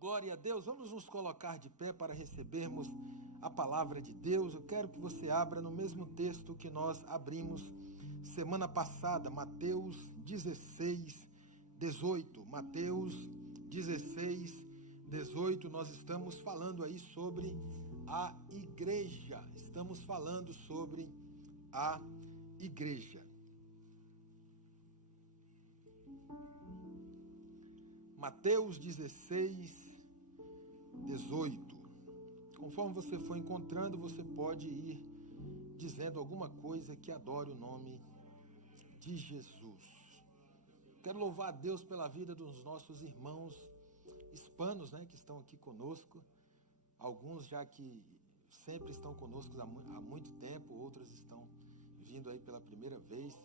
Glória a Deus, vamos nos colocar de pé para recebermos a palavra de Deus. Eu quero que você abra no mesmo texto que nós abrimos semana passada, Mateus 16, 18. Mateus 16, 18, nós estamos falando aí sobre a igreja. Estamos falando sobre a igreja. Mateus 16, 18. Conforme você for encontrando, você pode ir dizendo alguma coisa que adore o nome de Jesus. Quero louvar a Deus pela vida dos nossos irmãos hispanos, que estão aqui conosco. Alguns já que sempre estão conosco há muito tempo, outros estão vindo aí pela primeira vez.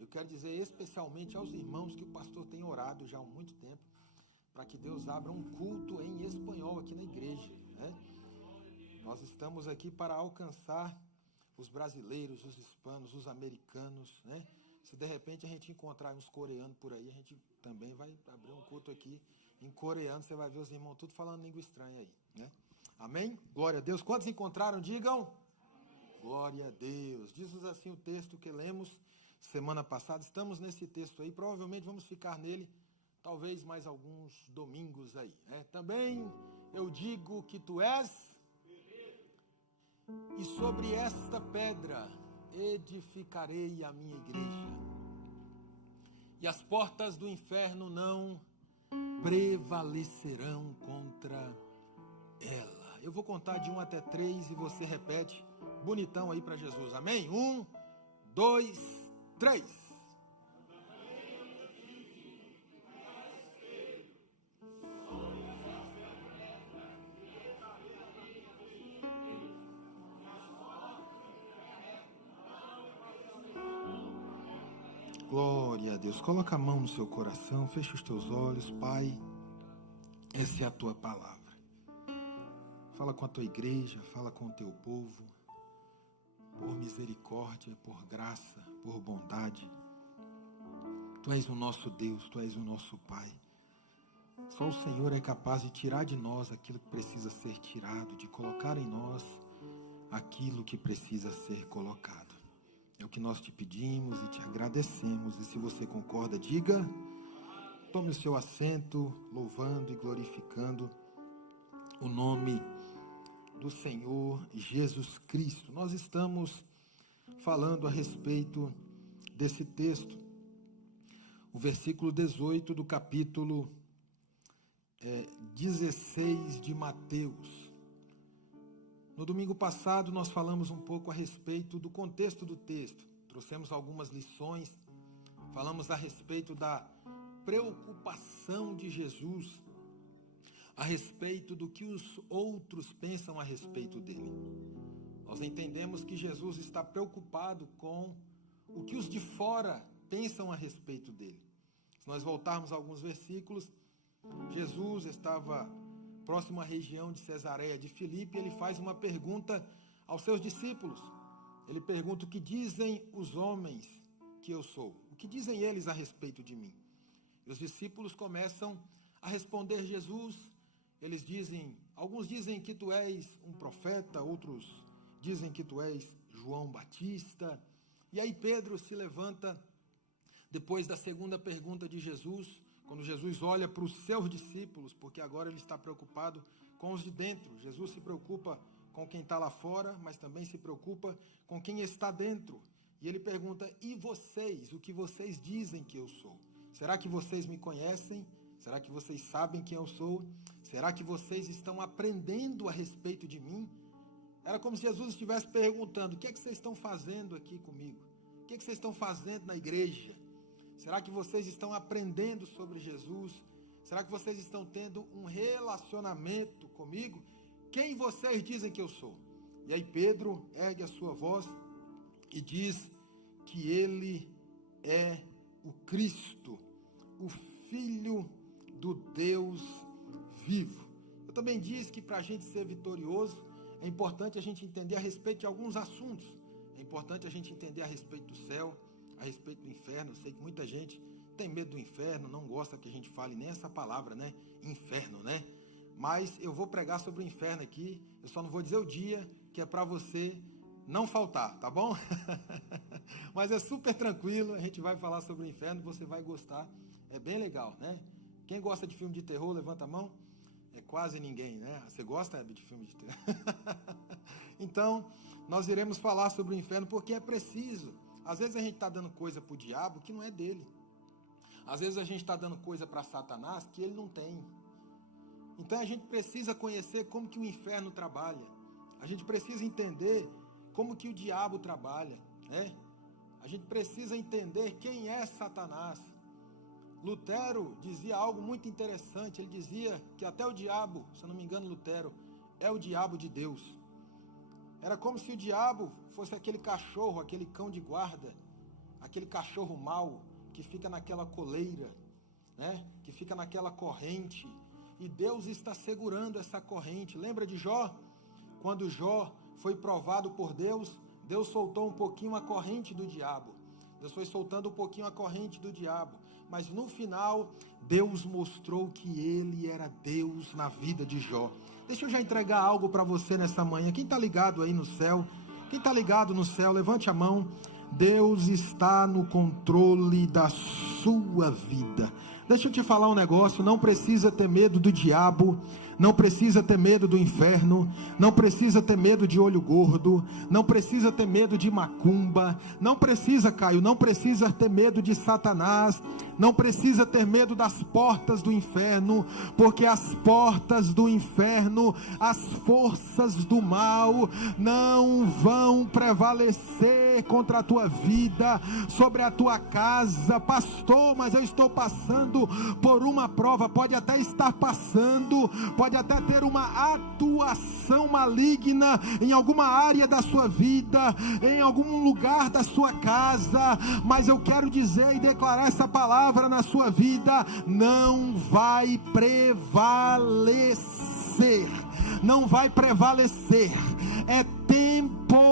Eu quero dizer especialmente aos irmãos que o pastor tem orado já há muito tempo, para que Deus abra um culto em espanhol aqui na igreja, Nós estamos aqui para alcançar os brasileiros, os hispanos, os americanos, Se de repente a gente encontrar uns coreanos por aí, a gente também vai abrir um culto aqui em coreano. Você vai ver os irmãos tudo falando língua estranha aí, Amém? Glória a Deus. Quantos encontraram? Digam. Amém. Glória a Deus. Diz-nos assim o texto que lemos semana passada. Estamos nesse texto aí. Provavelmente vamos ficar nele talvez mais alguns domingos aí. Também eu digo que tu és, e sobre esta pedra edificarei a minha igreja, e as portas do inferno não prevalecerão contra ela. Eu vou contar de 1 até 3 e você repete bonitão aí para Jesus. Amém? 1, 2, 3. Glória a Deus. Coloca a mão no seu coração, fecha os teus olhos. Pai, essa é a tua palavra. Fala com a tua igreja, fala com o teu povo, por misericórdia, por graça, por bondade. Tu és o nosso Deus, tu és o nosso Pai. Só o Senhor é capaz de tirar de nós aquilo que precisa ser tirado, de colocar em nós aquilo que precisa ser colocado. É o que nós te pedimos e te agradecemos. E se você concorda, diga. Tome o seu assento, louvando e glorificando o nome do Senhor Jesus Cristo. Nós estamos falando a respeito desse texto, o versículo 18 do capítulo 16 de Mateus. No domingo passado nós falamos um pouco a respeito do contexto do texto, trouxemos algumas lições, falamos a respeito da preocupação de Jesus, a respeito do que os outros pensam a respeito dele. Nós entendemos que Jesus está preocupado com o que os de fora pensam a respeito dele. Se nós voltarmos a alguns versículos, Jesus estava próximo à região de Cesareia de Filipe, ele faz uma pergunta aos seus discípulos. Ele pergunta: o que dizem os homens que eu sou? O que dizem eles a respeito de mim? E os discípulos começam a responder Jesus. Eles dizem, alguns dizem que tu és um profeta, outros dizem que tu és João Batista. E aí Pedro se levanta depois da segunda pergunta de Jesus, quando Jesus olha para os seus discípulos, porque agora ele está preocupado com os de dentro. Jesus se preocupa com quem está lá fora, mas também se preocupa com quem está dentro. E ele pergunta: e vocês, o que vocês dizem que eu sou? Será que vocês me conhecem? Será que vocês sabem quem eu sou? Será que vocês estão aprendendo a respeito de mim? Era como se Jesus estivesse perguntando: o que é que vocês estão fazendo aqui comigo? O que é que vocês estão fazendo na igreja? Será que vocês estão aprendendo sobre Jesus? Será que vocês estão tendo um relacionamento comigo? Quem vocês dizem que eu sou? E aí Pedro ergue a sua voz e diz que ele é o Cristo, o Filho do Deus vivo. Eu também disse que para a gente ser vitorioso, é importante a gente entender a respeito de alguns assuntos. É importante a gente entender a respeito do céu, a respeito do inferno. Eu sei que muita gente tem medo do inferno, não gosta que a gente fale nem essa palavra, inferno, mas eu vou pregar sobre o inferno aqui. Eu só não vou dizer o dia, que é para você não faltar, tá bom? Mas é super tranquilo, a gente vai falar sobre o inferno, você vai gostar, é bem legal, né? Quem gosta de filme de terror, levanta a mão. É quase ninguém, né? Você gosta, Hebe, de filme de terror? Então, nós iremos falar sobre o inferno porque é preciso. Às vezes a gente está dando coisa para o diabo que não é dele. Às vezes a gente está dando coisa para Satanás que ele não tem. Então a gente precisa conhecer como que o inferno trabalha. A gente precisa entender como que o diabo trabalha, né? A gente precisa entender quem é Satanás. Lutero dizia algo muito interessante. Ele dizia que até o diabo, se eu não me engano, Lutero, é o diabo de Deus. Era como se o diabo fosse aquele cachorro, aquele cão de guarda, aquele cachorro mau que fica naquela coleira, né? Que fica naquela corrente. E Deus está segurando essa corrente. Lembra de Jó? Quando Jó foi provado por Deus, Deus soltou um pouquinho a corrente do diabo. Deus foi soltando um pouquinho a corrente do diabo. Mas no final, Deus mostrou que Ele era Deus na vida de Jó. Deixa eu já entregar algo para você nessa manhã. Quem está ligado aí no céu? Quem está ligado no céu, levante a mão. Deus está no controle da sua vida. Deixa eu te falar um negócio, não precisa ter medo do diabo, não precisa ter medo do inferno, não precisa ter medo de olho gordo, não precisa ter medo de macumba, não precisa, Caio, não precisa ter medo de Satanás, não precisa ter medo das portas do inferno, porque as portas do inferno, as forças do mal, não vão prevalecer contra a tua vida, sobre a tua casa. Pastor, mas eu estou passando por uma prova. Pode até estar passando, pode até ter uma atuação maligna em alguma área da sua vida, em algum lugar da sua casa, mas eu quero dizer e declarar essa palavra na sua vida: não vai prevalecer, não vai prevalecer, é temporário.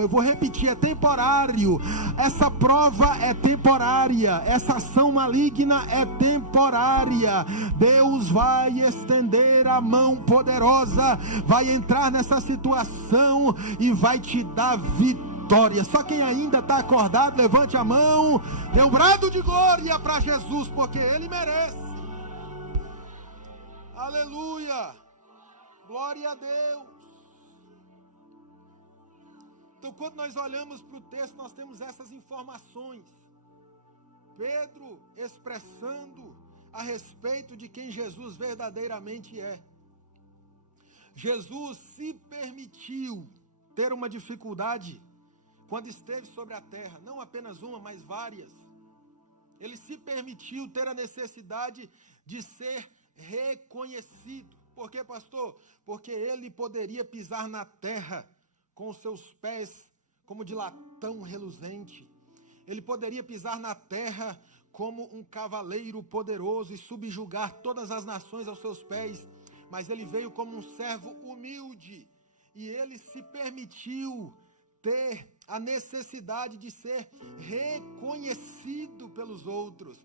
Eu vou repetir, é temporário. Essa prova é temporária, essa ação maligna é temporária. Deus vai estender a mão poderosa, vai entrar nessa situação e vai te dar vitória. Só quem ainda está acordado, levante a mão, dê um brado de glória para Jesus, porque Ele merece. Aleluia, glória a Deus. Então, quando nós olhamos para o texto, nós temos essas informações. Pedro expressando a respeito de quem Jesus verdadeiramente é. Jesus se permitiu ter uma dificuldade quando esteve sobre a terra, não apenas uma, mas várias. Ele se permitiu ter a necessidade de ser reconhecido. Por quê, pastor? Porque ele poderia pisar na terra com os seus pés como de latão reluzente. Ele poderia pisar na terra como um cavaleiro poderoso e subjugar todas as nações aos seus pés, mas ele veio como um servo humilde, e ele se permitiu ter a necessidade de ser reconhecido pelos outros.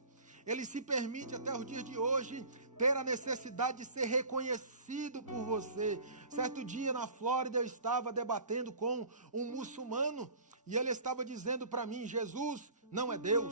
Ele se permite até os dias de hoje ter a necessidade de ser reconhecido por você. Certo dia na Flórida eu estava debatendo com um muçulmano e ele estava dizendo para mim: Jesus não é Deus,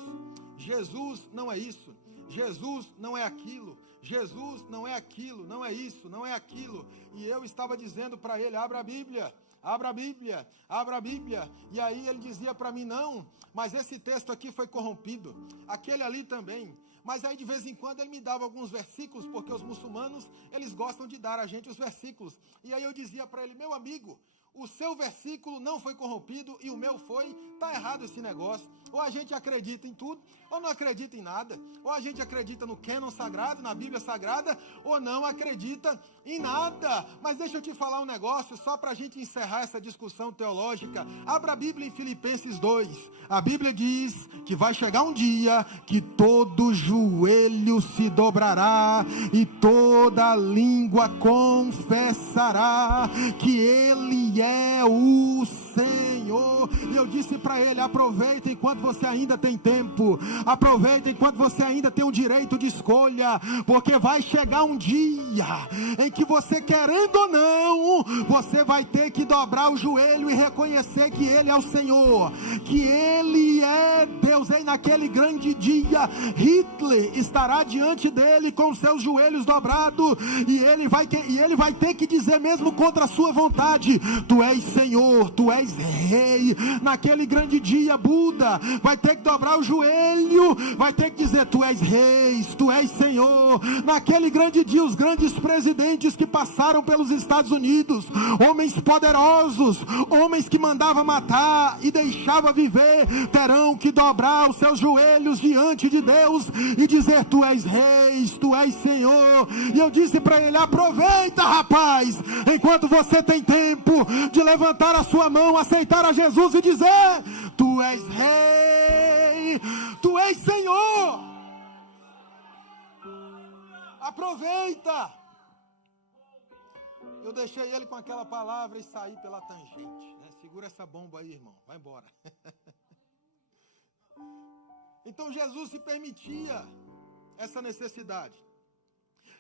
Jesus não é isso, Jesus não é aquilo, Jesus não é aquilo, não é isso, não é aquilo. E eu estava dizendo para ele: abra a Bíblia. Abra a Bíblia, abra a Bíblia. E aí ele dizia para mim: não, mas esse texto aqui foi corrompido, aquele ali também. Mas aí de vez em quando ele me dava alguns versículos, porque os muçulmanos, eles gostam de dar a gente os versículos. E aí eu dizia para ele: meu amigo, o seu versículo não foi corrompido e o meu foi. Está errado esse negócio. Ou a gente acredita em tudo, ou não acredita em nada. Ou a gente acredita no cânon sagrado, na Bíblia Sagrada, ou não acredita em nada. Mas deixa eu te falar um negócio, só para a gente encerrar essa discussão teológica. Abra a Bíblia em Filipenses 2. A Bíblia diz que vai chegar um dia que todo joelho se dobrará e toda língua confessará que Ele é o Senhor. E eu disse para ele: aproveita enquanto você ainda tem tempo, aproveita enquanto você ainda tem o direito de escolha, porque vai chegar um dia em que você, querendo ou não, você vai ter que dobrar o joelho e reconhecer que Ele é o Senhor, que Ele é Deus. E naquele grande dia, Hitler estará diante dele com seus joelhos dobrados, e ele vai ter que dizer, mesmo contra a sua vontade: tu és Senhor, tu és Rei. Naquele grande dia, Buda vai ter que dobrar o joelho, vai ter que dizer: tu és Rei, tu és Senhor. Naquele grande dia, os grandes presidentes que passaram pelos Estados Unidos, homens poderosos, homens que mandavam matar e deixavam viver, terão que dobrar os seus joelhos diante de Deus e dizer: tu és Rei, tu és Senhor. E eu disse para ele: aproveita, rapaz, enquanto você tem tempo de levantar a sua mão, aceitar a Jesus e dizer: tu és Rei, tu és Senhor. Aproveita. Eu deixei ele com aquela palavra e saí pela tangente, né? Segura essa bomba aí, irmão, vai embora. Então Jesus se permitia essa necessidade.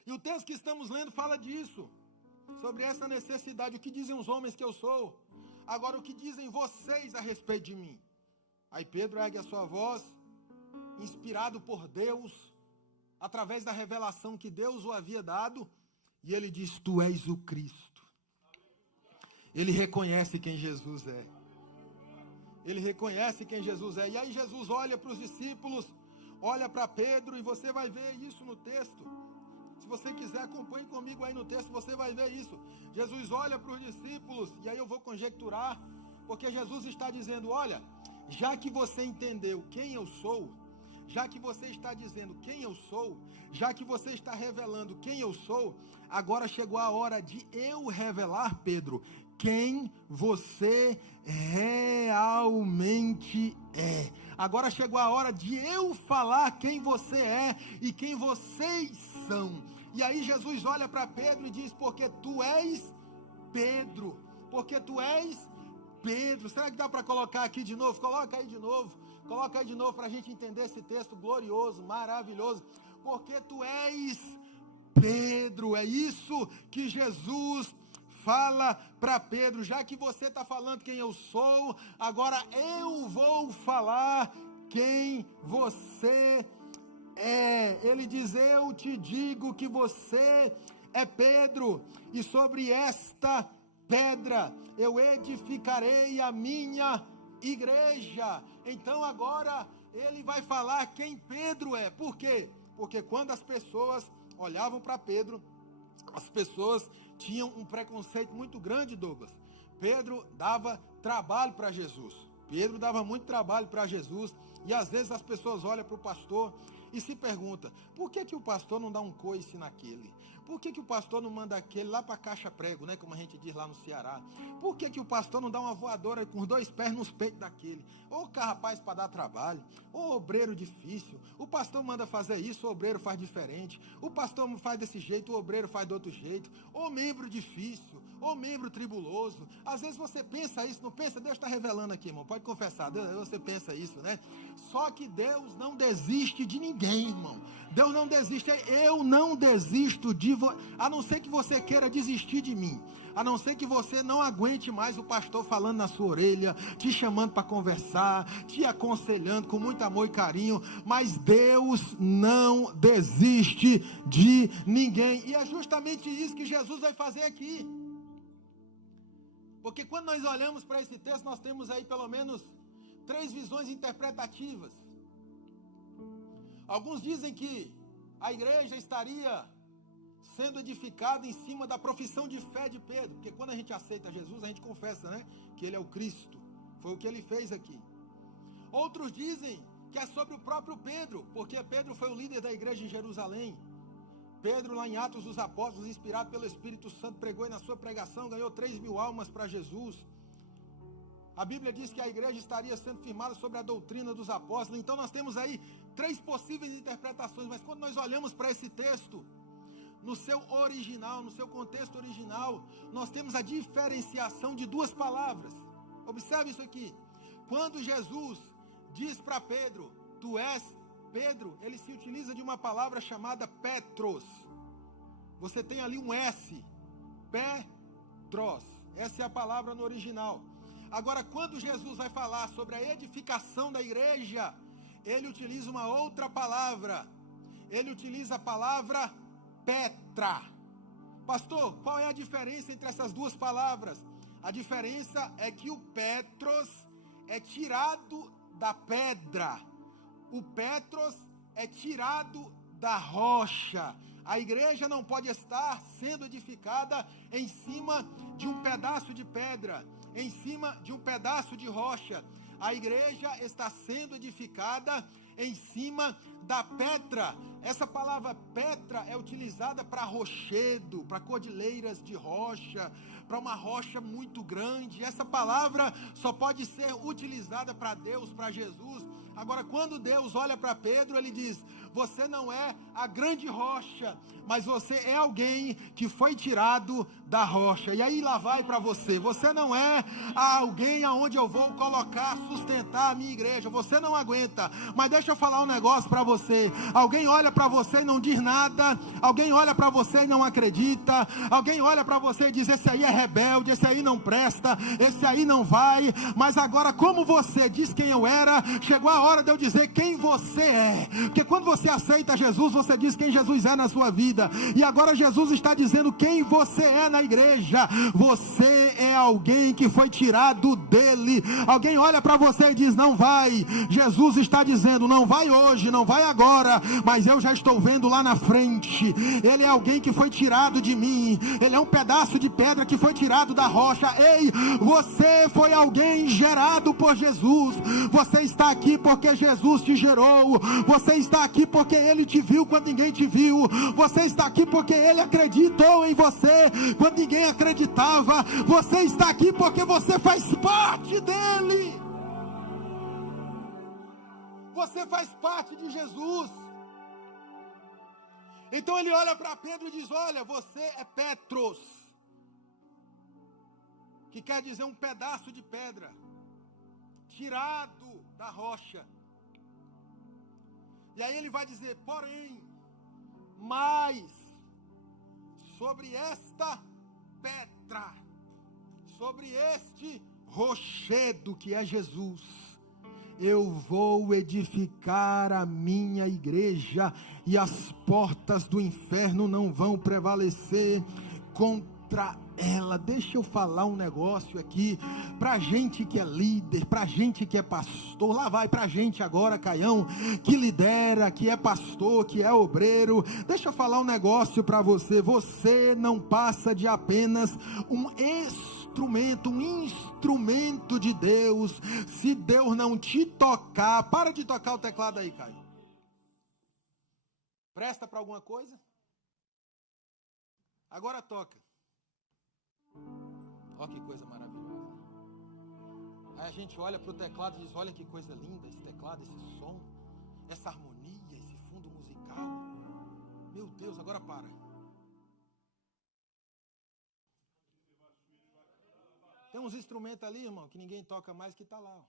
E o texto que estamos lendo fala disso, sobre essa necessidade. O que dizem os homens que eu sou? Agora, o que dizem vocês a respeito de mim? Aí Pedro ergue a sua voz, inspirado por Deus, através da revelação que Deus o havia dado, e ele diz: tu és o Cristo. Ele reconhece quem Jesus é. Ele reconhece quem Jesus é. E aí Jesus olha para os discípulos, olha para Pedro, e você vai ver isso no texto. Se você quiser, acompanhe comigo aí no texto, você vai ver isso. Jesus olha para os discípulos, e aí eu vou conjecturar, porque Jesus está dizendo: olha, já que você entendeu quem eu sou, já que você está dizendo quem eu sou, já que você está revelando quem eu sou, agora chegou a hora de eu revelar, Pedro, quem você realmente é. Agora chegou a hora de eu falar quem você é e quem vocês são. E aí Jesus olha para Pedro e diz: porque tu és Pedro, porque tu és Pedro. Será que dá para colocar aqui de novo? Coloca aí de novo para a gente entender esse texto glorioso, maravilhoso. Porque tu és Pedro. É isso que Jesus fala para Pedro: já que você está falando quem eu sou, agora eu vou falar quem você é. Ele diz: eu te digo que você é Pedro, e sobre esta pedra eu edificarei a minha igreja. Então agora ele vai falar quem Pedro é. Por quê? Porque quando as pessoas olhavam para Pedro, as pessoas tinham um preconceito muito grande, Douglas. Pedro dava trabalho para Jesus. Pedro dava muito trabalho para Jesus. E às vezes as pessoas olham para o pastor e se perguntam: por que o pastor não dá um coice naquele? Por que o pastor não manda aquele lá para a caixa prego, né, como a gente diz lá no Ceará? Por que o pastor não dá uma voadora com os 2 pés nos peitos daquele? Ô carrapaz para dar trabalho, ô obreiro difícil. O pastor manda fazer isso, o obreiro faz diferente. O pastor faz desse jeito, o obreiro faz do outro jeito. Ô membro difícil, ô membro tribuloso. Às vezes você pensa isso, não pensa? Deus está revelando aqui, irmão, pode confessar, você pensa isso, né? Só que Deus não desiste de ninguém, irmão. Deus não desiste. Eu não desisto de você, a não ser que você queira desistir de mim, a não ser que você não aguente mais o pastor falando na sua orelha, te chamando para conversar, te aconselhando com muito amor e carinho. Mas Deus não desiste de ninguém, e é justamente isso que Jesus vai fazer aqui. Porque quando nós olhamos para esse texto, nós temos aí pelo menos 3 visões interpretativas. Alguns dizem que a igreja estaria sendo edificada em cima da profissão de fé de Pedro, porque quando a gente aceita Jesus, a gente confessa, né, que ele é o Cristo. Foi o que ele fez aqui. Outros dizem que é sobre o próprio Pedro, porque Pedro foi o líder da igreja em Jerusalém. Pedro, lá em Atos dos Apóstolos, inspirado pelo Espírito Santo, pregou, e na sua pregação ganhou 3.000 almas para Jesus. A Bíblia diz que a igreja estaria sendo firmada sobre a doutrina dos apóstolos. Então nós temos aí 3 possíveis interpretações, mas quando nós olhamos para esse texto, no seu original, no seu contexto original, nós temos a diferenciação de 2 palavras. Observe isso aqui: Quando Jesus diz para Pedro, tu és Pedro, ele se utiliza de uma palavra chamada Petros. Você tem ali um S, Petros. Essa é a palavra no original. Agora, quando Jesus vai falar sobre a edificação da igreja, ele utiliza uma outra palavra. Ele utiliza a palavra Petra. Pastor, qual é a diferença entre essas duas palavras? A diferença é que o Petros é tirado da pedra. O Petros é tirado da rocha. A igreja não pode estar sendo edificada em cima de um pedaço de pedra, em cima de um pedaço de rocha. A igreja está sendo edificada em cima da Petra. Essa palavra Petra é utilizada para rochedo, para cordilheiras de rocha, para uma rocha muito grande. Essa palavra só pode ser utilizada para Deus, para Jesus. Agora, quando Deus olha para Pedro, ele diz: você não é a grande rocha, mas você é alguém que foi tirado da rocha. E aí lá vai para você. Você não é alguém aonde eu vou colocar, sustentar a minha igreja. Você não aguenta. Mas deixa eu falar um negócio para você. Alguém olha para você e não diz nada. Alguém olha para você e não acredita. Alguém olha para você e diz: esse aí é rebelde, esse aí não presta, esse aí não vai. Mas agora, como você diz quem eu era, chegou a hora de eu dizer quem você é. Porque quando você aceita Jesus, você diz quem Jesus é na sua vida. E agora Jesus está dizendo quem você é na igreja. Você é alguém que foi tirado dele. Alguém olha para você e diz: não vai. Jesus está dizendo: não vai hoje, não vai agora, mas eu já estou vendo lá na frente. Ele é alguém que foi tirado de mim. Ele é um pedaço de pedra que foi tirado da rocha. Ei, você foi alguém gerado por Jesus. Você está aqui porque Jesus te gerou. Você está aqui porque Ele te viu quando ninguém te viu. Você está aqui porque Ele acreditou em você quando ninguém acreditava. Você está aqui porque você faz parte dEle. Você faz parte de Jesus. Então ele olha para Pedro e diz: olha, você é Petros, que quer dizer um pedaço de pedra tirado da rocha. E aí ele vai dizer: porém, mas sobre esta pedra, sobre este rochedo que é Jesus, eu vou edificar a minha igreja, e as portas do inferno não vão prevalecer contra ela. Deixa eu falar um negócio aqui, pra gente que é líder, pra gente que é pastor, lá vai pra gente agora, Caião, que lidera, que é pastor, que é obreiro. Deixa eu falar um negócio pra você. Você não passa de apenas um instrumento de Deus. Se Deus não te tocar, para de tocar o teclado aí, Caio. Presta para alguma coisa? Agora toca. Olha que coisa maravilhosa. Aí a gente olha para o teclado e diz: olha que coisa linda esse teclado, esse som, essa harmonia, esse fundo musical. Meu Deus, agora para. Tem uns instrumentos ali, irmão, que ninguém toca mais, que está lá, ó,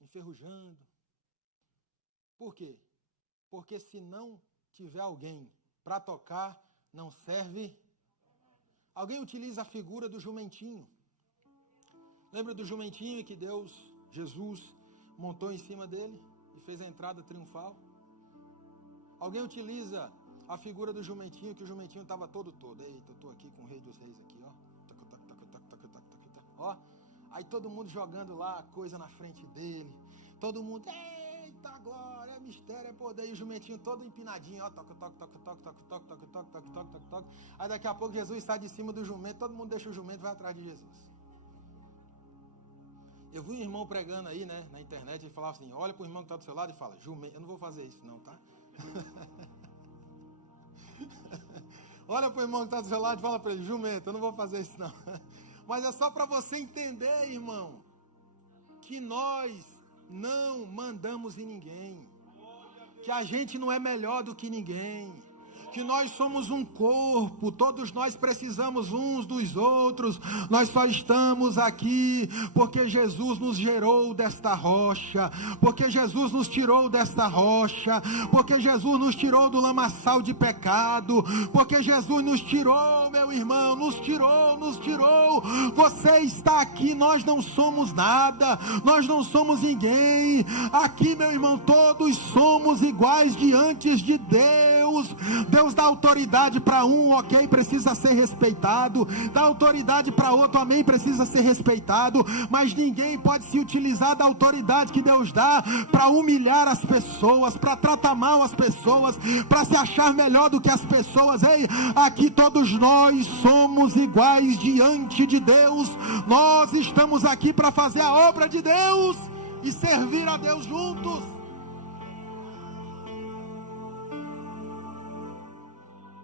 enferrujando. Por quê? Porque se não tiver alguém para tocar, não serve. Alguém utiliza a figura do jumentinho. Lembra do jumentinho que Jesus, montou em cima dele e fez a entrada triunfal? Alguém utiliza a figura do jumentinho, que o jumentinho estava todo. Eita, eu estou aqui com o Rei dos Reis aqui, ó. Ó, aí todo mundo jogando lá coisa na frente dele. Todo mundo, eita glória, é mistério, é poder. E o jumentinho todo empinadinho, ó, toca. Aí daqui a pouco Jesus sai de cima do jumento, todo mundo deixa o jumento e vai atrás de Jesus. Eu vi um irmão pregando aí, né, na internet, ele falava assim: olha pro irmão que está do seu lado e fala: jumento. Eu não vou fazer isso não, tá? Olha pro irmão que está do seu lado e fala para ele: jumento, eu não vou fazer isso não. Mas é só para você entender, irmão, que nós não mandamos em ninguém, que a gente não é melhor do que ninguém, que nós somos um corpo, todos nós precisamos uns dos outros, nós só estamos aqui porque Jesus nos gerou desta rocha, porque Jesus nos tirou desta rocha, porque Jesus nos tirou do lamaçal de pecado, porque Jesus nos tirou, meu irmão, nos tirou, você está aqui, nós não somos nada, nós não somos ninguém, aqui, meu irmão, todos somos iguais diante de Deus. Deus dá autoridade para um, ok, precisa ser respeitado, dá autoridade para outro, amém, precisa ser respeitado, mas ninguém pode se utilizar da autoridade que Deus dá para humilhar as pessoas, para tratar mal as pessoas, para se achar melhor do que as pessoas. Ei, aqui todos nós somos iguais diante de Deus, nós estamos aqui para fazer a obra de Deus e servir a Deus juntos.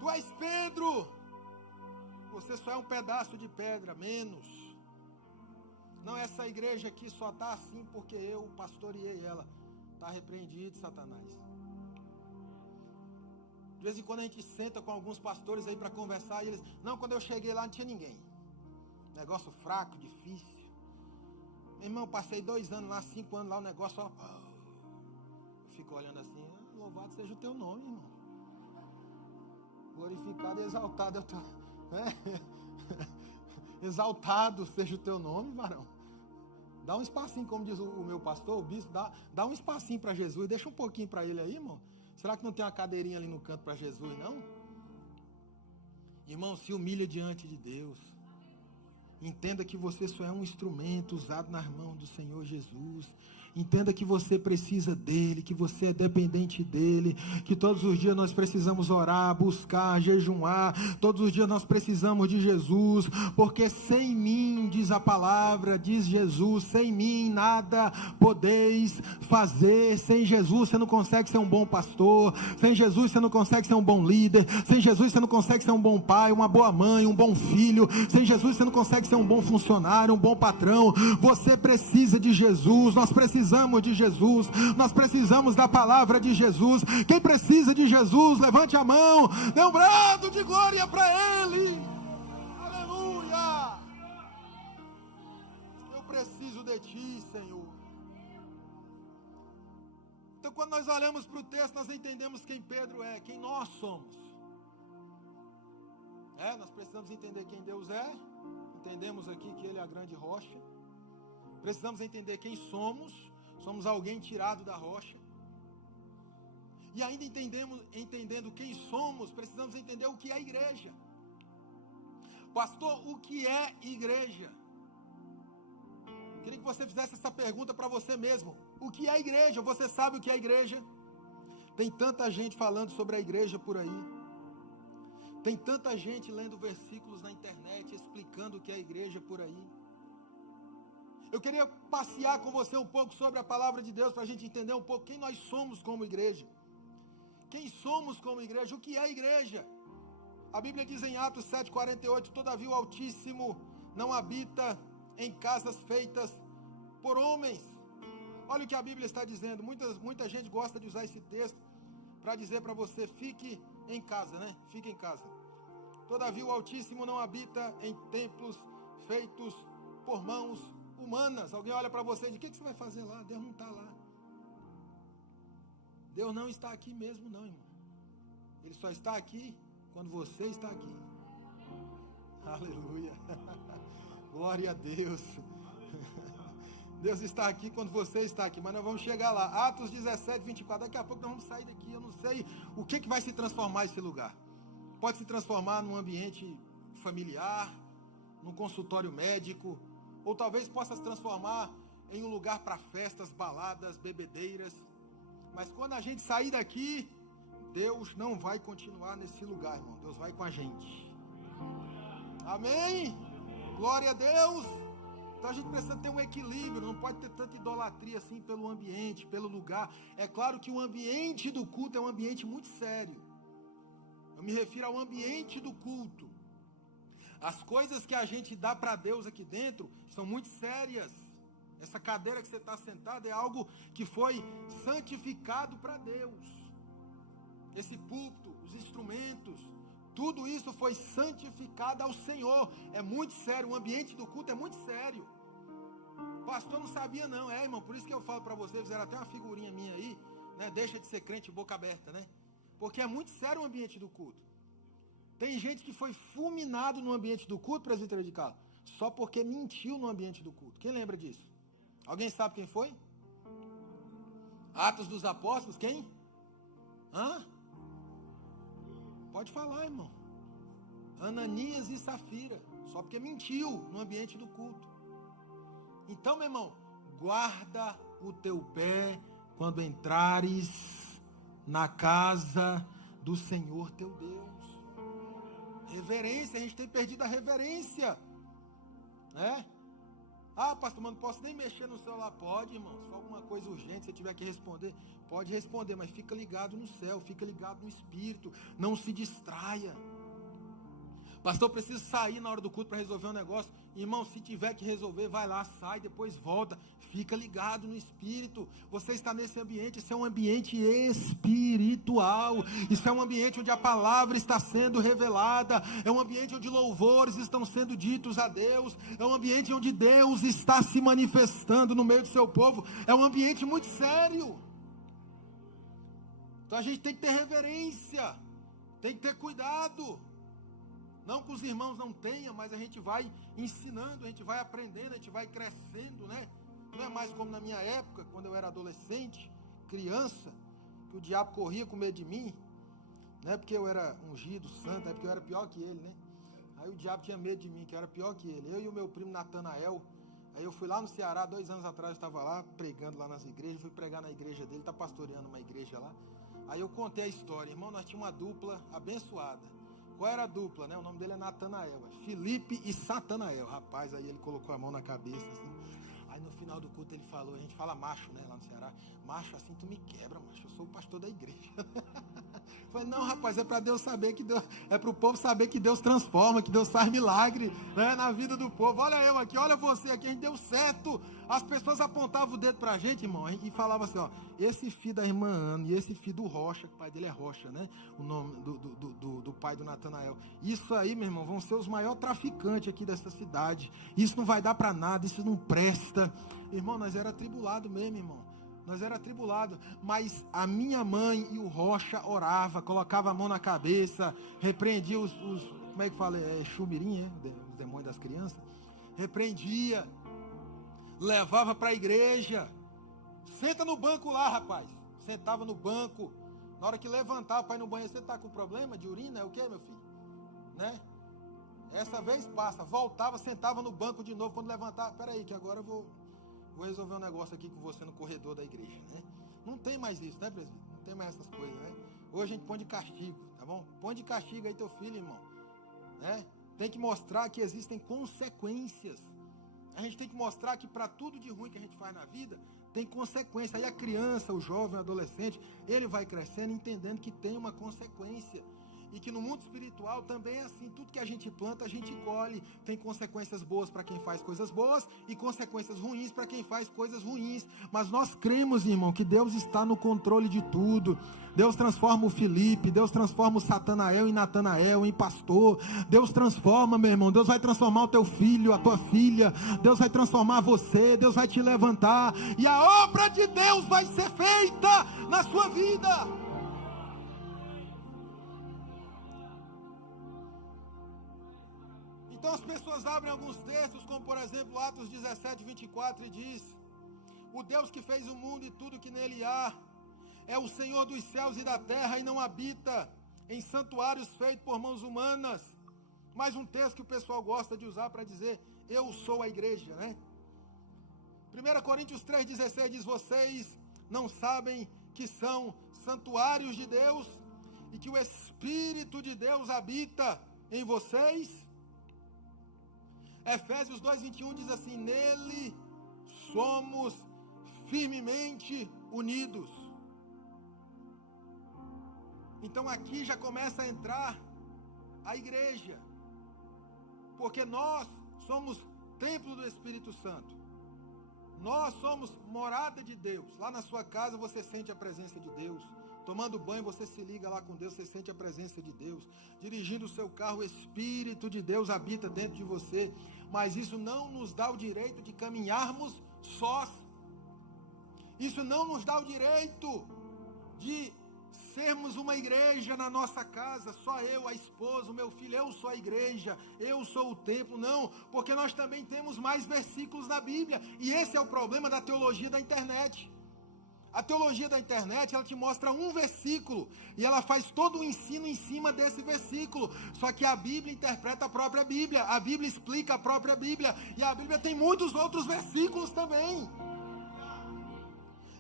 Tu és Pedro, você só é um pedaço de pedra, menos. Não, essa igreja aqui só está assim porque eu pastoreei ela. Está repreendido, Satanás. De vez em quando a gente senta com alguns pastores aí para conversar e eles, não, quando eu cheguei lá não tinha ninguém. Negócio fraco, difícil. Meu irmão, passei 2 anos lá, 5 anos lá, o negócio, ó. Eu fico olhando assim, louvado seja o teu nome, irmão. Glorificado e exaltado é o teu, né? Exaltado seja o teu nome, varão. Dá um espacinho, como diz o meu pastor, o bispo, dá um espacinho para Jesus, deixa um pouquinho para ele aí, irmão. Será que não tem uma cadeirinha ali no canto para Jesus, não? Irmão, se humilha diante de Deus. Entenda que você só é um instrumento usado nas mãos do Senhor Jesus. Entenda que você precisa dele, que você é dependente dele, que todos os dias nós precisamos orar, buscar, jejuar, todos os dias nós precisamos de Jesus, porque sem mim, diz a palavra, diz Jesus, sem mim nada podeis fazer. Sem Jesus você não consegue ser um bom pastor, sem Jesus você não consegue ser um bom líder, sem Jesus você não consegue ser um bom pai, uma boa mãe, um bom filho, sem Jesus você não consegue ser um bom funcionário, um bom patrão. Você precisa de Jesus, nós precisamos de Jesus, nós precisamos da palavra de Jesus. Quem precisa de Jesus, levante a mão, dê um brado de glória para Ele. Aleluia! Eu preciso de Ti, Senhor. Então, quando nós olhamos para o texto, nós entendemos quem Pedro é, quem nós somos. Nós precisamos entender quem Deus é. Entendemos aqui que Ele é a grande rocha. Precisamos entender quem somos. Somos alguém tirado da rocha. E ainda entendendo quem somos, precisamos entender o que é igreja. Pastor, o que é igreja? Queria que você fizesse essa pergunta para você mesmo. O que é igreja? Você sabe o que é igreja? Tem tanta gente falando sobre a igreja por aí. Tem tanta gente lendo versículos na internet, explicando o que é igreja por aí. Eu queria passear com você um pouco sobre a palavra de Deus, para a gente entender um pouco quem nós somos como igreja. Quem somos como igreja? O que é igreja? A Bíblia diz em Atos 7,48, todavia o Altíssimo não habita em casas feitas por homens. Olha o que a Bíblia está dizendo. Muita gente gosta de usar esse texto para dizer para você, fique em casa, né? Fique em casa. Todavia o Altíssimo não habita em templos feitos por mãos humanas. Alguém olha para você e diz, o que você vai fazer lá? Deus não está lá. Deus não está aqui mesmo não, irmão. Ele só está aqui quando você está aqui. Aleluia. Glória a Deus. Deus está aqui quando você está aqui, mas nós vamos chegar lá. Atos 17, 24, daqui a pouco nós vamos sair daqui. Eu não sei o que vai se transformar esse lugar. Pode se transformar num ambiente familiar, num consultório médico, ou talvez possa se transformar em um lugar para festas, baladas, bebedeiras. Mas quando a gente sair daqui, Deus não vai continuar nesse lugar, irmão. Deus vai com a gente. Amém? Glória a Deus. Então a gente precisa ter um equilíbrio, não pode ter tanta idolatria assim pelo ambiente, pelo lugar. É claro que o ambiente do culto é um ambiente muito sério. Eu me refiro ao ambiente do culto. As coisas que a gente dá para Deus aqui dentro são muito sérias. Essa cadeira que você está sentado é algo que foi santificado para Deus. esse púlpito, os instrumentos, tudo isso foi santificado ao Senhor. É muito sério, o ambiente do culto é muito sério. O pastor não sabia não, irmão, por isso que eu falo para vocês, fizeram até uma figurinha minha aí, né? Deixa de ser crente boca aberta, né? Porque é muito sério o ambiente do culto. Tem gente que foi fulminado no ambiente do culto, presbítero de Carlos, só porque mentiu no ambiente do culto. Quem lembra disso? Alguém sabe quem foi? Atos dos Apóstolos, quem? Pode falar, irmão. Ananias e Safira, só porque mentiu no ambiente do culto. Então, meu irmão, guarda o teu pé quando entrares na casa do Senhor teu Deus. Reverência, a gente tem perdido a reverência, né? Pastor, mas não posso nem mexer no celular. Pode, irmão, se for alguma coisa urgente, se tiver que responder, pode responder, mas fica ligado no céu, fica ligado no Espírito, não se distraia. Pastor, preciso sair na hora do culto para resolver um negócio. Irmão, se tiver que resolver, vai lá, sai, depois volta. Fica ligado no Espírito. Você está nesse ambiente, isso é um ambiente espiritual. Isso é um ambiente onde a palavra está sendo revelada. É um ambiente onde louvores estão sendo ditos a Deus. É um ambiente onde Deus está se manifestando no meio do seu povo. É um ambiente muito sério. Então a gente tem que ter reverência. Tem que ter cuidado. Não que os irmãos não tenham, mas a gente vai ensinando, a gente vai aprendendo, a gente vai crescendo, né? Não é mais como na minha época, quando eu era adolescente, criança, que o diabo corria com medo de mim, não é porque eu era ungido, santo, é porque eu era pior que ele, né? Aí o diabo tinha medo de mim, que eu era pior que ele. Eu e o meu primo Natanael, aí eu fui lá no Ceará, 2 anos atrás, eu estava lá, pregando lá nas igrejas, fui pregar na igreja dele, está pastoreando uma igreja lá. Aí eu contei a história, irmão, nós tínhamos uma dupla abençoada. Qual era a dupla, né? O nome dele é Natanael, Felipe e Satanael. Rapaz, aí ele colocou a mão na cabeça, assim. Aí no final do culto ele falou, a gente fala macho, né, lá no Ceará. Macho, assim tu me quebra, macho, eu sou o pastor da igreja. Falei, não, rapaz, é para Deus saber que Deus, é para o povo saber que Deus transforma, que Deus faz milagre, né, na vida do povo. Olha eu aqui, olha você aqui, a gente deu certo. As pessoas apontavam o dedo pra gente, irmão, e falavam assim, ó, esse filho da irmã Ana e esse filho do Rocha, que o pai dele é Rocha, né, o nome do pai do Natanael. Isso aí, meu irmão, vão ser os maiores traficantes aqui dessa cidade. Isso não vai dar para nada, isso não presta. Irmão, nós era atribulado mesmo, irmão. Nós era atribulado, mas a minha mãe e o Rocha orava, colocava a mão na cabeça, repreendia os como é que fala, chumirim, os demônios das crianças, repreendia, levava para a igreja, senta no banco lá, rapaz, sentava no banco, na hora que levantava para ir no banheiro, você está com problema de urina, é o que, meu filho? Né? Essa vez passa, voltava, sentava no banco de novo, quando levantava, peraí, que agora eu vou resolver um negócio aqui com você no corredor da igreja, né? Não tem mais isso, né, presbítero? Não tem mais essas coisas, né? Hoje a gente põe de castigo, tá bom? Põe de castigo aí teu filho, irmão, né? Tem que mostrar que existem consequências. A gente tem que mostrar que para tudo de ruim que a gente faz na vida, tem consequência. Aí a criança, o jovem, o adolescente, ele vai crescendo entendendo que tem uma consequência. E que no mundo espiritual também é assim, tudo que a gente planta, a gente colhe. Tem consequências boas para quem faz coisas boas e consequências ruins para quem faz coisas ruins. Mas nós cremos, irmão, que Deus está no controle de tudo. Deus transforma o Felipe, Deus transforma o Satanael em Natanael, em pastor. Deus transforma, meu irmão, Deus vai transformar o teu filho, a tua filha. Deus vai transformar você, Deus vai te levantar. E a obra de Deus vai ser feita na sua vida. Então as pessoas abrem alguns textos, como por exemplo Atos 17, 24, e diz: o Deus que fez o mundo e tudo que nele há, é o Senhor dos céus e da terra, e não habita em santuários feitos por mãos humanas. Mais um texto que o pessoal gosta de usar para dizer, eu sou a igreja, né? 1 Coríntios 3,16 diz, vocês não sabem que são santuários de Deus, e que o Espírito de Deus habita em vocês? Efésios 2:21 diz assim, nele somos firmemente unidos. Então aqui já começa a entrar a igreja, porque nós somos templo do Espírito Santo, nós somos morada de Deus. Lá na sua casa você sente a presença de Deus, Tomando banho, você se liga lá com Deus, você sente a presença de Deus. Dirigindo o seu carro, o Espírito de Deus habita dentro de você. Mas isso não nos dá o direito de caminharmos sós. Isso não nos dá o direito de sermos uma igreja na nossa casa, só eu, a esposa, o meu filho, eu sou a igreja, eu sou o templo. Não, porque nós também temos mais versículos na Bíblia. E esse é o problema da teologia da internet. A teologia da internet, ela te mostra um versículo e ela faz todo o ensino em cima desse versículo. Só que a Bíblia interpreta a própria Bíblia, a Bíblia explica a própria Bíblia, e a Bíblia tem muitos outros versículos também.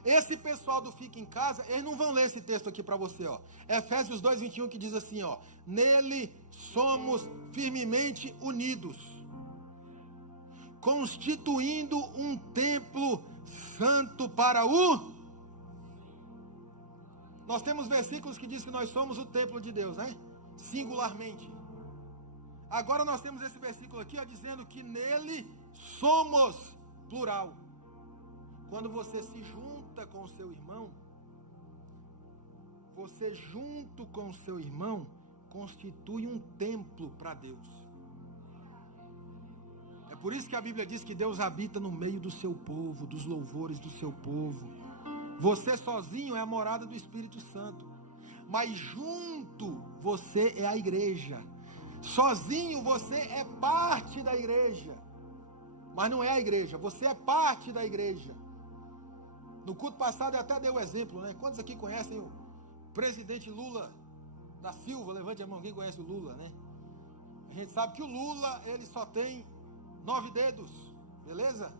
Esse pessoal do Fica em Casa, eles não vão ler esse texto aqui para você, ó. Efésios 2:21, que diz assim, ó: nele somos firmemente unidos, constituindo um templo santo para o... Nós temos versículos que diz que nós somos o templo de Deus, né? Singularmente. Agora nós temos esse versículo aqui, ó, dizendo que nele somos, plural. Quando você se junta com o seu irmão, você junto com o seu irmão constitui um templo para Deus. É por isso que a Bíblia diz que Deus habita no meio do seu povo, dos louvores do seu povo. Você sozinho é a morada do Espírito Santo, mas junto você é a igreja. Sozinho você é parte da igreja, mas não é a igreja, você é parte da igreja. No culto passado eu até dei o exemplo, né? Quantos aqui conhecem o presidente Lula da Silva? Levante a mão, quem conhece o Lula, né? A gente sabe que o Lula, ele só tem 9 dedos, beleza?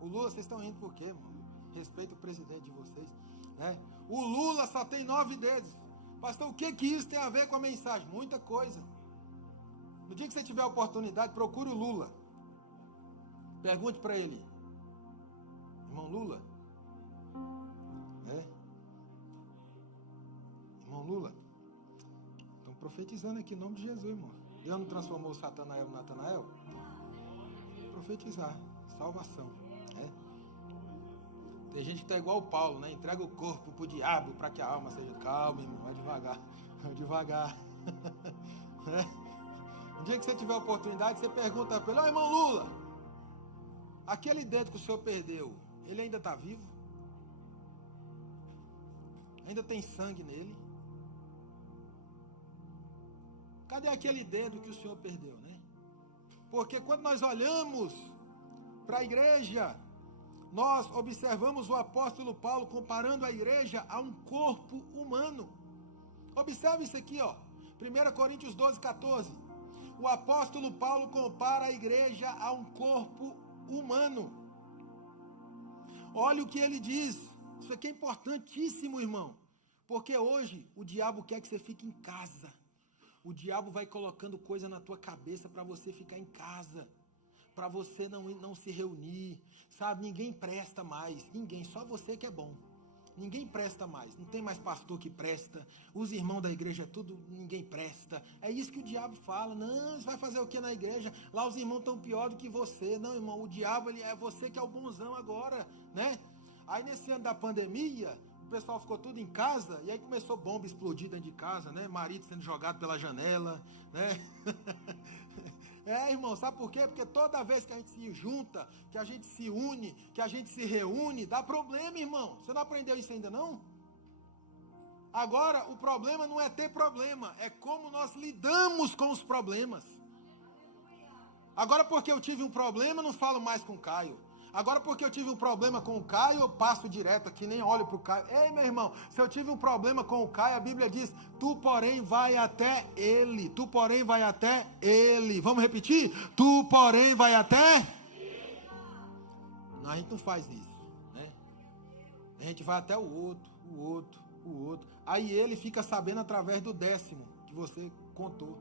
O Lula, vocês estão rindo por quê, mano? Respeito o presidente de vocês, né? O Lula só tem 9 dedos. Pastor, o que isso tem a ver com a mensagem? Muita coisa. No dia que você tiver a oportunidade, procure o Lula. Pergunte para ele: irmão Lula, irmão Lula, estão profetizando aqui em nome de Jesus, irmão. Deus não transformou Satanael no Natanael? Profetizar, salvação, né? Tem gente que está igual o Paulo, né? Entrega o corpo para o diabo, para que a alma seja... Calma, irmão, vai devagar, vai devagar. No dia que você tiver a oportunidade, você pergunta para ele: ó, irmão Lula, aquele dedo que o senhor perdeu, ele ainda está vivo? Ainda tem sangue nele? Cadê aquele dedo que o senhor perdeu, né? Porque quando nós olhamos para a igreja, nós observamos o apóstolo Paulo comparando a igreja a um corpo humano. Observe isso aqui, ó. 1 Coríntios 12:14. O apóstolo Paulo compara a igreja a um corpo humano. Olha o que ele diz. Isso aqui é importantíssimo, irmão. Porque hoje o diabo quer que você fique em casa. O diabo vai colocando coisa na tua cabeça para você ficar em casa, para você não se reunir, sabe? Ninguém presta mais, ninguém, só você que é bom. Ninguém presta mais, não tem mais pastor que presta, os irmãos da igreja tudo, ninguém presta. É isso que o diabo fala. Não, você vai fazer o que na igreja? Lá os irmãos estão pior do que você. Não, irmão, o diabo, ele é você que é o bonzão agora, né? Aí nesse ano da pandemia, o pessoal ficou tudo em casa, e aí começou bomba explodir dentro de casa, né? Marido sendo jogado pela janela, né? Irmão, sabe por quê? Porque toda vez que a gente se junta, que a gente se une, que a gente se reúne, dá problema, irmão. Você não aprendeu isso ainda, não? Agora, o problema não é ter problema, é como nós lidamos com os problemas. Agora, porque eu tive um problema, eu não falo mais com o Caio. Agora, porque eu tive um problema com o Caio, eu passo direto aqui, nem olho para o Caio. Ei, meu irmão, se eu tive um problema com o Caio, a Bíblia diz: tu, porém, vai até ele. Tu, porém, vai até ele. Vamos repetir? Tu, porém, vai até... Não, a gente não faz isso, né? A gente vai até o outro. Aí ele fica sabendo através do 10º que você contou.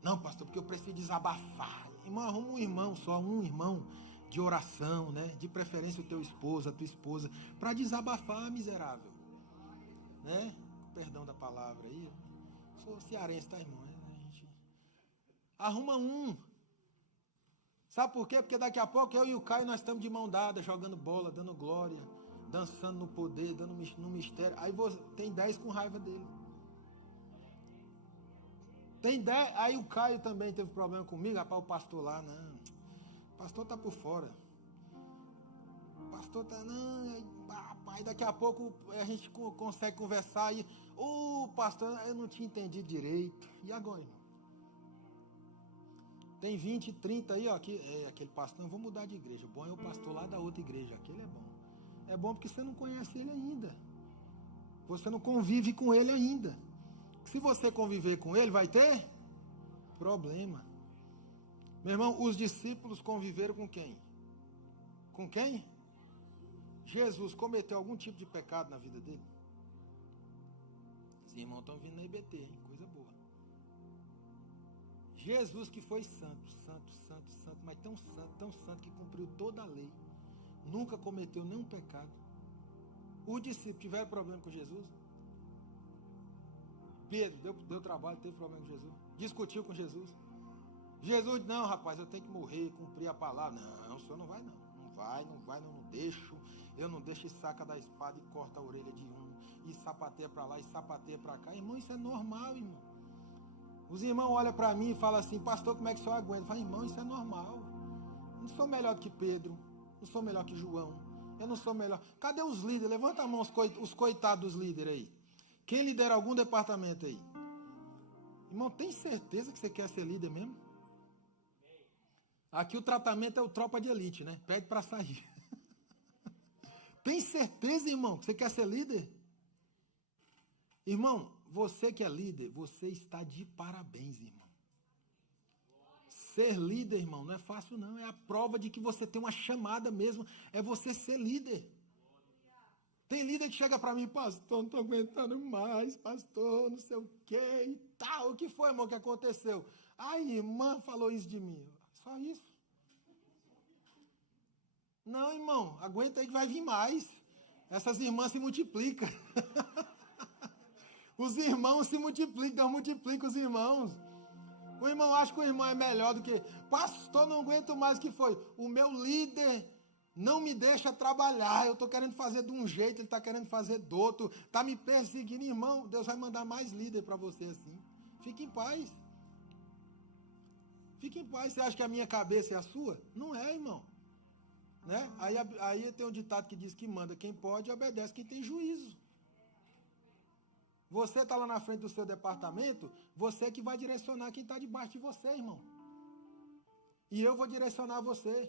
Não, pastor, porque eu preciso desabafar. Irmão, arruma um irmão só, um irmão de oração, né? De preferência o teu esposo, a tua esposa, para desabafar, miserável, né? Perdão da palavra aí, sou cearense, tá, irmão? A gente arruma um. Sabe por quê? Porque daqui a pouco eu e o Caio, nós estamos de mão dada, jogando bola, dando glória, dançando no poder, dando no mistério. Aí tem 10 com raiva dele. Tem 10, aí o Caio também teve problema comigo, rapaz, o pastor lá, não. O pastor tá por fora. O pastor tá, não, aí daqui a pouco a gente consegue conversar e, pastor, eu não tinha entendido direito. E agora, irmão? Tem 20, 30 aí, ó, aquele pastor, não, vou mudar de igreja. O bom é o pastor lá da outra igreja, aquele é bom. É bom porque você não conhece ele ainda. Você não convive com ele ainda. Se você conviver com ele, vai ter problema. Meu irmão, os discípulos conviveram com quem? Com quem? Jesus cometeu algum tipo de pecado na vida dele? Os irmãos estão vindo na IBT, hein? Coisa boa. Jesus que foi santo, mas tão santo que cumpriu toda a lei. Nunca cometeu nenhum pecado. Os discípulos tiveram problema com Jesus? Pedro deu trabalho, teve problema com Jesus. Discutiu com Jesus. Jesus, não, rapaz, eu tenho que morrer, cumprir a palavra. Não, o senhor não vai não. Não deixo. Eu não deixo e saca da espada e corta a orelha de um. E sapateia para lá e sapateia para cá. Irmão, isso é normal, irmão. Os irmãos olham para mim e falam assim, pastor, como é que o senhor aguenta? Eu falo, irmão, isso é normal. Eu não sou melhor do que Pedro. Não sou melhor que João. Eu não sou melhor. Cadê os líderes? Levanta a mão os coitados dos líderes aí. Quem lidera algum departamento aí? Irmão, tem certeza que você quer ser líder mesmo? Aqui o tratamento é o tropa de elite, né? Pede para sair. Tem certeza, irmão, que você quer ser líder? Irmão, você que é líder, você está de parabéns, irmão. Ser líder, irmão, não é fácil não. É a prova de que você tem uma chamada mesmo. É você ser líder. Tem líder que chega para mim, pastor, não estou aguentando mais, pastor, não sei o que e tal. O que foi, irmão, que aconteceu? A irmã falou isso de mim. Só isso. Não, irmão, aguenta aí que vai vir mais. Essas irmãs se multiplicam. Os irmãos se multiplicam, Deus multiplica os irmãos. O irmão acha que o irmão é melhor do que... Pastor, não aguento mais, o que foi? O meu líder não me deixa trabalhar, eu estou querendo fazer de um jeito, ele está querendo fazer do outro, está me perseguindo, irmão, Deus vai mandar mais líder para você assim. Fique em paz. Fique em paz, você acha que a minha cabeça é a sua? Não é, irmão. Né? Aí tem um ditado que diz que manda quem pode e obedece quem tem juízo. Você está lá na frente do seu departamento, você que vai direcionar quem está debaixo de você, irmão. E eu vou direcionar você.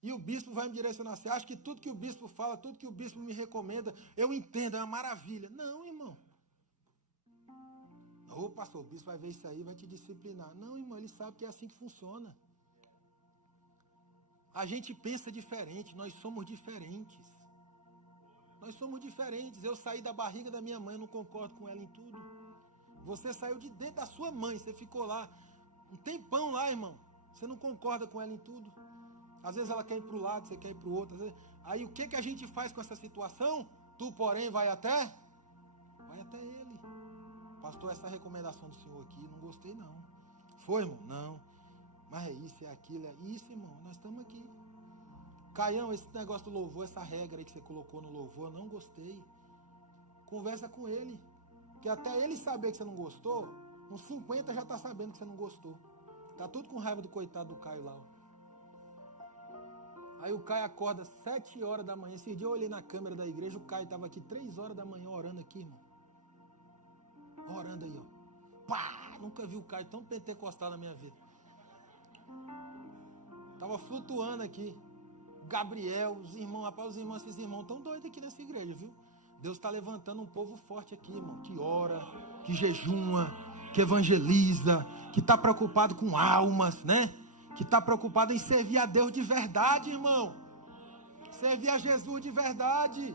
E o bispo vai me direcionar. Você acha que tudo que o bispo fala, tudo que o bispo me recomenda, eu entendo, é uma maravilha. Não, irmão. Ô, pastor, o bispo vai ver isso aí, vai te disciplinar. Não, irmão, ele sabe que é assim que funciona. A gente pensa diferente, nós somos diferentes. Nós somos diferentes. Eu saí da barriga da minha mãe, eu não concordo com ela em tudo. Você saiu de dentro da sua mãe, você ficou lá um tempão lá, irmão. Você não concorda com ela em tudo. Às vezes ela quer ir para o lado, você quer ir para o outro. Aí o que a gente faz com essa situação? Tu, porém, vai até ele. Pastor, essa recomendação do senhor aqui, não gostei não. Foi, irmão? Não. Mas é isso, é aquilo, é isso, irmão. Nós estamos aqui. Caião, esse negócio do louvor, essa regra aí que você colocou no louvor, eu não gostei. Conversa com ele. Que até ele saber que você não gostou, uns 50 já está sabendo que você não gostou. Tá tudo com raiva do coitado do Caio lá, ó. Aí o Caio acorda 7 horas da manhã. Esse dia eu olhei na câmera da igreja, o Caio estava aqui 3 horas da manhã orando aqui, irmão. Orando aí, ó. Pá! Nunca vi o Caio tão pentecostal na minha vida. Tava flutuando aqui. Gabriel, os irmãos, rapaz, esses irmãos estão doidos aqui nessa igreja, viu? Deus está levantando um povo forte aqui, irmão. Que ora, que jejuma, que evangeliza, que está preocupado com almas, né? Que está preocupado em servir a Deus de verdade, irmão. Servir a Jesus de verdade.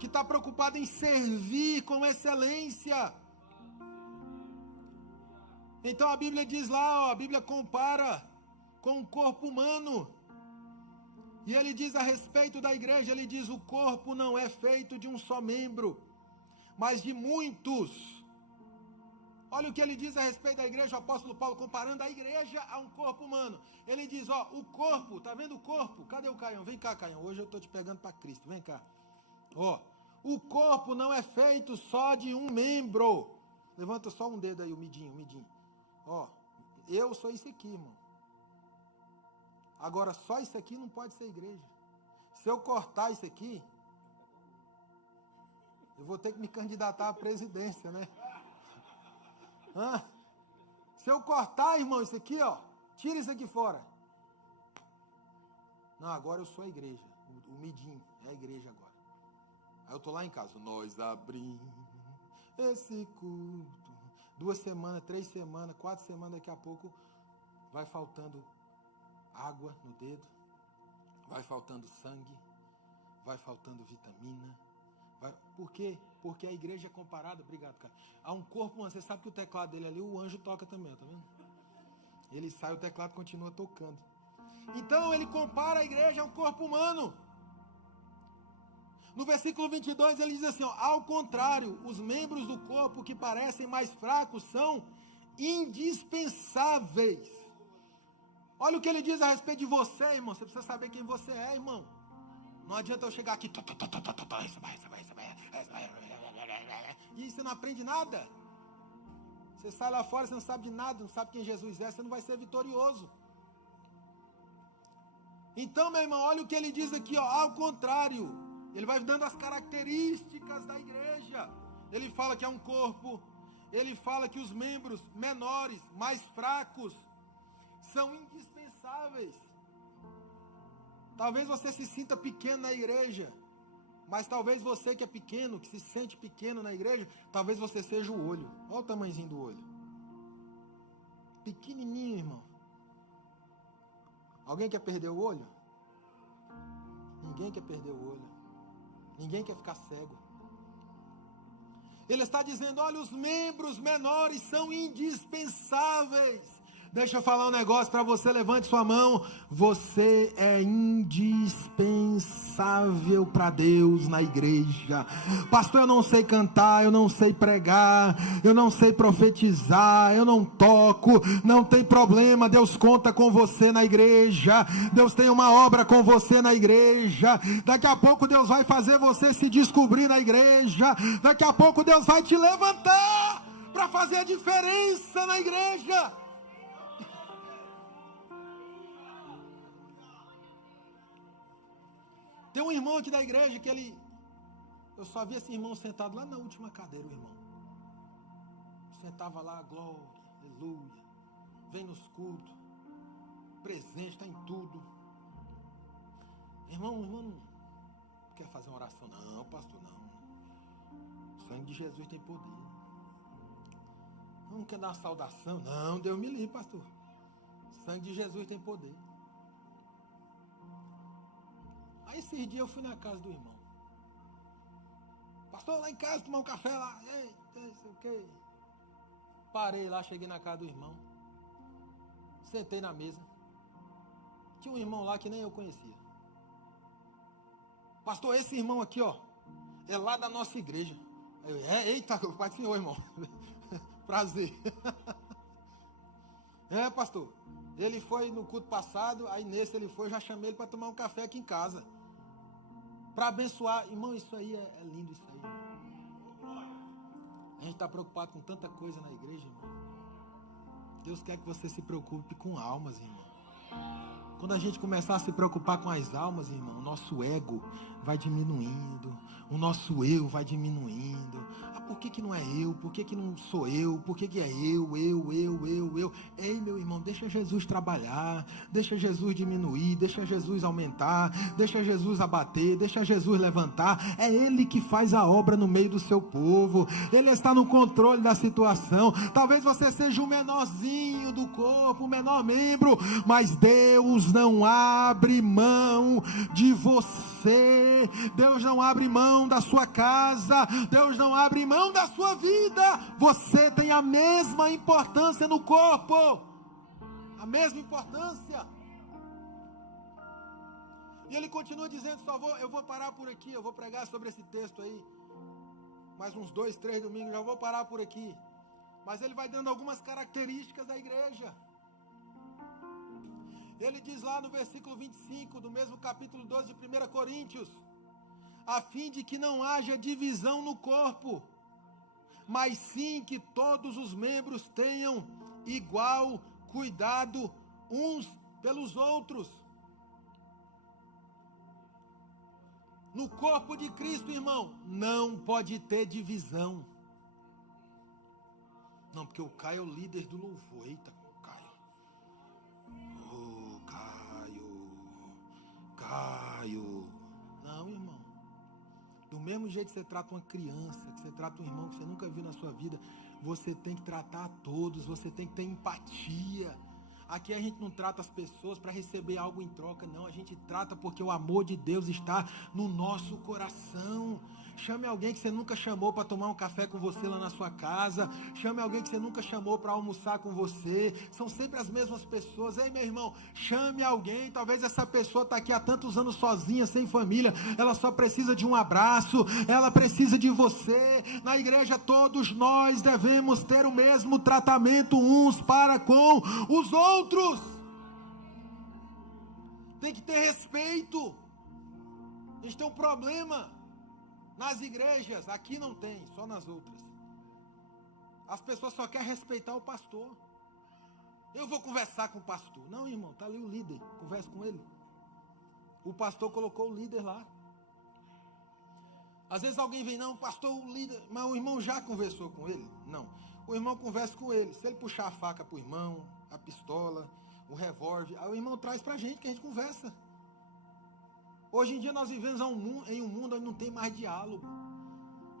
Que está preocupado em servir com excelência. Então a Bíblia diz lá, ó, a Bíblia compara com o corpo humano. E ele diz a respeito da igreja, ele diz, o corpo não é feito de um só membro, mas de muitos. Olha o que ele diz a respeito da igreja, o apóstolo Paulo, comparando a igreja a um corpo humano. Ele diz, ó, o corpo, tá vendo o corpo? Cadê o Caião? Vem cá, Caião, hoje eu estou te pegando para Cristo, vem cá. O corpo não é feito só de um membro. Levanta só um dedo aí, o midinho. Eu sou isso aqui, irmão. Agora, só isso aqui não pode ser igreja. Se eu cortar isso aqui, eu vou ter que me candidatar à presidência, né? Se eu cortar, irmão, isso aqui, tira isso aqui fora. Não, agora eu sou a igreja. O midinho é a igreja agora. Aí eu tô lá em casa. Nós abrimos esse culto. 2 semanas, 3 semanas, 4 semanas, daqui a pouco vai faltando água no dedo, vai faltando sangue, vai faltando vitamina. Por quê? Porque a igreja é comparada, obrigado, cara, a um corpo humano. Você sabe que o teclado dele ali, o anjo toca também, tá vendo? Ele sai, o teclado continua tocando. Então ele compara a igreja a um corpo humano. No versículo 22 ele diz assim, ao contrário, os membros do corpo que parecem mais fracos são indispensáveis. Olha o que ele diz a respeito de você, irmão. Você precisa saber quem você é, irmão. Não adianta eu chegar aqui e você não aprende nada. Você sai lá fora, você não sabe de nada, não sabe quem Jesus é, você não vai ser vitorioso. Então, meu irmão, olha o que ele diz aqui, ao contrário. Ele vai dando as características da igreja. Ele fala que é um corpo. Ele fala que os membros menores, mais fracos, são indispensáveis. Talvez você se sinta pequeno na igreja, mas talvez você que é pequeno, que se sente pequeno na igreja, talvez você seja o olho. Olha o tamanhozinho do olho. Pequenininho, irmão. Alguém quer perder o olho? Ninguém quer perder o olho. Ninguém quer ficar cego. Ele está dizendo, olha, os membros menores são indispensáveis. Deixa eu falar um negócio para você, levante sua mão. Você é indispensável para Deus na igreja. Pastor, eu não sei cantar, eu não sei pregar, eu não sei profetizar, eu não toco, não tem problema, Deus conta com você na igreja. Deus tem uma obra com você na igreja. Daqui a pouco Deus vai fazer você se descobrir na igreja. Daqui a pouco Deus vai te levantar para fazer a diferença na igreja. Tem um irmão aqui da igreja que eu só vi esse irmão sentado lá na última cadeira, o irmão. Sentava lá, glória, aleluia. Vem nos cultos, presente, está em tudo. Irmão não quer fazer uma oração, não, pastor, não. O sangue de Jesus tem poder. Não quer dar uma saudação, não, Deus me livre, pastor. O sangue de Jesus tem poder. Aí esses dias eu fui na casa do irmão. Pastor, lá em casa tomar um café lá. Eita, não sei o quê. Parei lá, cheguei na casa do irmão. Sentei na mesa. Tinha um irmão lá que nem eu conhecia. Pastor, esse irmão aqui, é lá da nossa igreja. Eu, eita, pai do senhor, irmão. Prazer. Pastor. Ele foi no culto passado, aí nesse ele foi, já chamei ele para tomar um café aqui em casa. Para abençoar. Irmão, isso aí é lindo, isso aí. Irmão. A gente está preocupado com tanta coisa na igreja, irmão. Deus quer que você se preocupe com almas, irmão. Quando a gente começar a se preocupar com as almas, irmão, o nosso ego vai diminuindo, o nosso eu vai diminuindo. Por que não é eu? Por que não sou eu? Por que é eu? Ei, meu irmão, deixa Jesus trabalhar, deixa Jesus diminuir, deixa Jesus aumentar, deixa Jesus abater, deixa Jesus levantar. É Ele que faz a obra no meio do seu povo. Ele está no controle da situação. Talvez você seja o menorzinho do corpo, o menor membro, mas Deus não abre mão de você. Deus não abre mão da sua casa. Deus não abre mão da sua vida. Você tem a mesma importância no corpo. A mesma importância. E ele continua dizendo, eu vou parar por aqui. Eu vou pregar sobre esse texto aí. Mais uns 2, 3 domingos, já vou parar por aqui. Mas ele vai dando algumas características da igreja. Ele diz lá no versículo 25, do mesmo capítulo 12 de 1 Coríntios: a fim de que não haja divisão no corpo, mas sim que todos os membros tenham igual cuidado uns pelos outros. No corpo de Cristo, irmão, não pode ter divisão. Não, porque o Caio é o líder do louvor. Eita, Caio. Não, irmão. Do mesmo jeito que você trata uma criança, que você trata um irmão que você nunca viu na sua vida, você tem que tratar a todos, você tem que ter empatia. Aqui a gente não trata as pessoas para receber algo em troca, não. A gente trata porque o amor de Deus está no nosso coração. Chame alguém que você nunca chamou para tomar um café com você lá na sua casa. Chame alguém que você nunca chamou para almoçar com você. São sempre as mesmas pessoas. Ei, meu irmão, chame alguém. Talvez essa pessoa está aqui há tantos anos sozinha, sem família. Ela só precisa de um abraço. Ela precisa de você. Na igreja todos nós devemos ter o mesmo tratamento uns para com os outros. Tem que ter respeito. A gente tem um problema nas igrejas, aqui não tem, só nas outras. As pessoas só querem respeitar o pastor. Eu vou conversar com o pastor. Não, irmão, está ali o líder, conversa com ele. O pastor colocou o líder lá. Às vezes alguém vem, não, pastor, o líder, mas o irmão já conversou com ele? Não, o irmão conversa com ele. Se ele puxar a faca para o irmão, a pistola, o revólver, aí o irmão traz para a gente, que a gente conversa. Hoje em dia nós vivemos em um mundo onde não tem mais diálogo.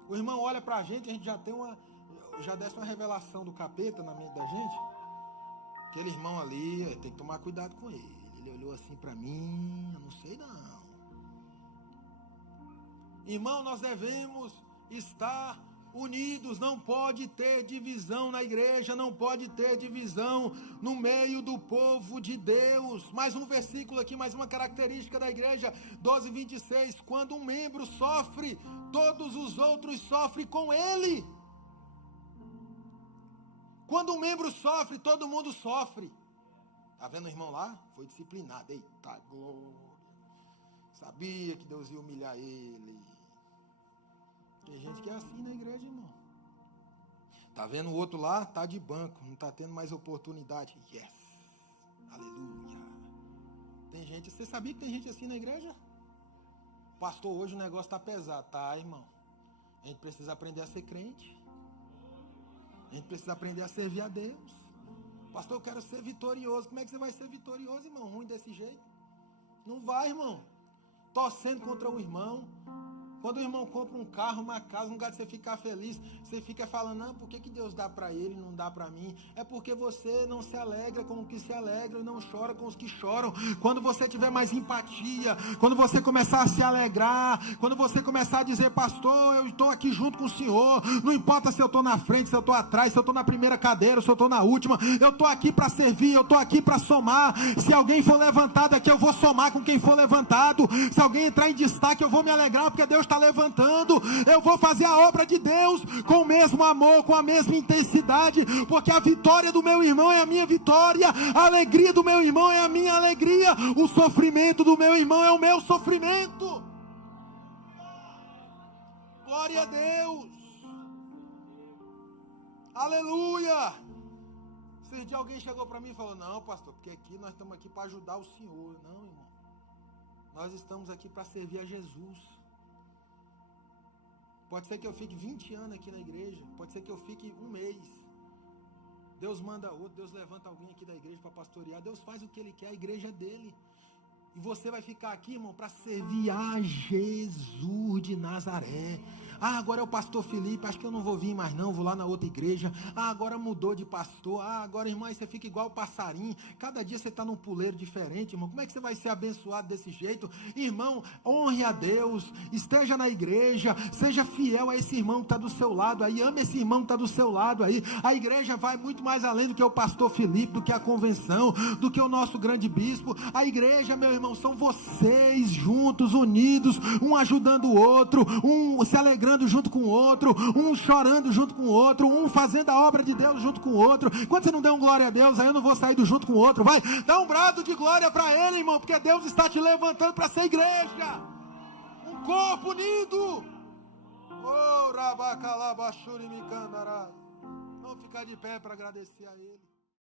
O irmão olha pra gente, a gente já desce uma revelação do capeta na mente da gente. Aquele irmão ali, tem que tomar cuidado com ele. Ele olhou assim pra mim, eu não sei não. Irmão, nós devemos estar unidos, não pode ter divisão na igreja, não pode ter divisão no meio do povo de Deus. Mais um versículo aqui, mais uma característica da igreja, 12:26, quando um membro sofre, todos os outros sofrem com ele. Quando um membro sofre, todo mundo sofre. Tá vendo o irmão lá? Foi disciplinado. Eita glória, sabia que Deus ia humilhar ele. Tem gente que é assim na igreja, irmão. Tá vendo o outro lá? Tá de banco, não tá tendo mais oportunidade. Yes, aleluia. Tem gente, você sabia que tem gente assim na igreja? Pastor, hoje o negócio tá pesado. Tá, irmão. A gente precisa aprender a ser crente. A gente precisa aprender a servir a Deus. Pastor, eu quero ser vitorioso. Como é que você vai ser vitorioso, irmão? Ruim desse jeito? Não vai, irmão. Torcendo contra o irmão. Quando o irmão compra um carro, uma casa, no lugar de você ficar feliz, você fica falando, não, por que Deus dá para ele e não dá para mim? É porque você não se alegra com os que se alegram e não chora com os que choram. Quando você tiver mais empatia, quando você começar a se alegrar, quando você começar a dizer, pastor, eu estou aqui junto com o senhor, não importa se eu estou na frente, se eu estou atrás, se eu estou na primeira cadeira, se eu estou na última, eu estou aqui para servir, eu estou aqui para somar. Se alguém for levantado aqui, eu vou somar com quem for levantado. Se alguém entrar em destaque, eu vou me alegrar, porque Deus está levantando. Eu vou fazer a obra de Deus com o mesmo amor, com a mesma intensidade, porque a vitória do meu irmão é a minha vitória, a alegria do meu irmão é a minha alegria, o sofrimento do meu irmão é o meu sofrimento. Glória a Deus, aleluia. Esse dia alguém chegou para mim e falou, não, pastor, porque aqui nós estamos aqui para ajudar o senhor. Não, irmão, nós estamos aqui para servir a Jesus. Pode ser que eu fique 20 anos aqui na igreja, pode ser que eu fique um mês. Deus manda outro, Deus levanta alguém aqui da igreja para pastorear, Deus faz o que Ele quer, a igreja é dele. E você vai ficar aqui, irmão, para servir a Jesus de Nazaré. Ah, agora é o pastor Felipe, acho que eu não vou vir mais não, vou lá na outra igreja. Ah, agora mudou de pastor. Ah, agora, irmão, aí você fica igual o passarinho. Cada dia você está num puleiro diferente, irmão. Como é que você vai ser abençoado desse jeito? Irmão, honre a Deus, esteja na igreja, seja fiel a esse irmão que está do seu lado aí, ame esse irmão que está do seu lado aí. A igreja vai muito mais além do que o pastor Felipe, do que a convenção, do que o nosso grande bispo. A igreja, meu irmão, são vocês juntos, unidos, um ajudando o outro, um se alegrando junto com o outro, um chorando junto com o outro, um fazendo a obra de Deus junto com o outro. Quando você não der um glória a Deus, aí eu não vou sair do junto com o outro. Vai, dá um brado de glória para ele, irmão, porque Deus está te levantando para ser igreja. Um corpo unido. Oh, rabacalabachuri micandarás. Vamos ficar de pé para agradecer a Ele.